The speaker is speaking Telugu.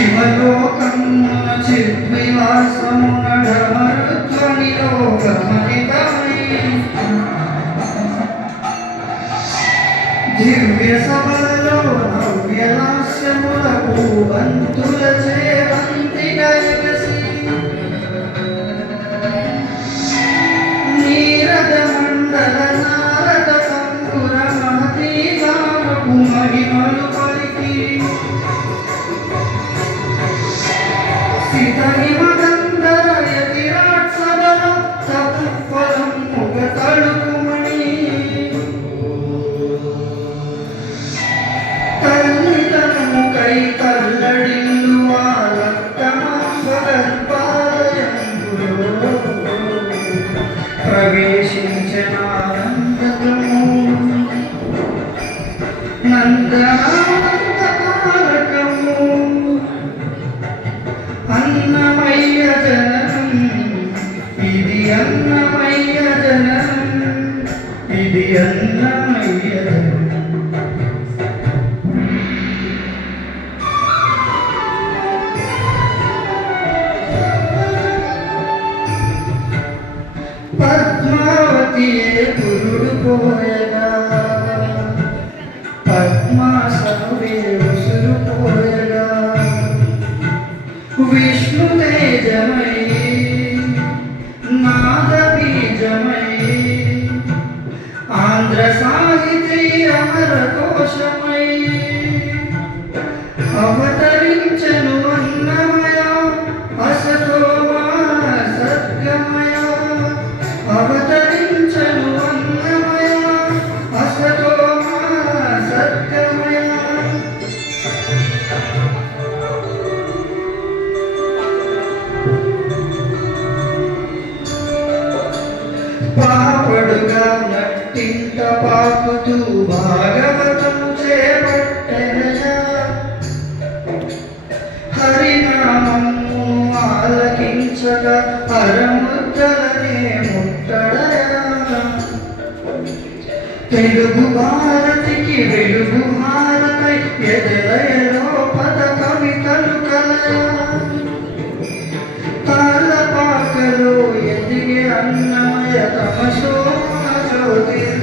శివలోకమున చిద్విలాసమున ఢమరుధ్వనిలో గమనితమై దివ్య సభలలో నవ్య లాస్యములకు బంతుల చేవంతి గయగసి నీరద మండల నారద కంకుర మహతీ గానపు మహిమలు పలికి అన్నమయ్య జనం ఇది అన్నమయ్య विष्णु तेजमये नादबीजमये आन्ध्रसाहित्ये अमरकोशमये अवध పాపడుగా నట్టింత పాపుతూ భాగవతం చేపట్టెనయా హరినామము ఆలకించక పరముద్దలనే ముట్టడయా? తెలుగు భారతికి వెలుగు భారతై ఎదలయలో పద కవితలు కలయా? తాళపాకలో ఎదిగే అన్నా やかましょう